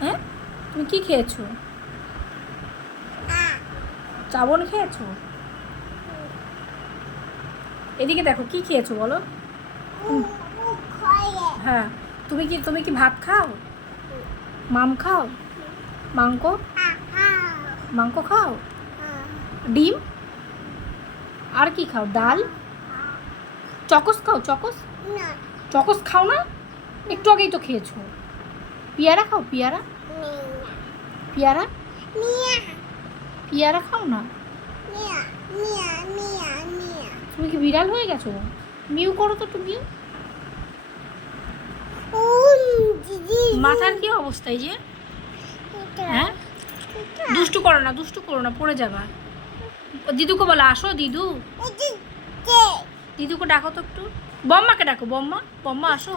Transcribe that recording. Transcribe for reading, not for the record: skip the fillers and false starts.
হ্যাঁ, তুমি কি খেয়েছো? চাবন খেয়েছো? এদিকে দেখো কি খেয়েছো বলো। হ্যাঁ, তুমি কি ভাত খাও? মাম খাও? মাংস? মাংস খাও? ডিম? আর কি খাও? ডাল? চকস খাও? চকস? চকস খাও না? একটু আগেই তো খেয়েছো। পেয়ারা খাও? পেয়ারা? পেয়ারা? পেয়ারা খাও না? তুমি কি বিড়াল হয়ে গেছো? মিউ করো তো, একটু মিউ। মাথার কি অবস্থা এই যে? হ্যাঁ, দুষ্টু করো না, দুষ্টু করো না, পড়ে যাবা। দিদুকে বলো আসো দিদু। দিদুকে ডাকো তো একটু। বম্মাকে ডাকো, বম্মা, বম্মা আসো।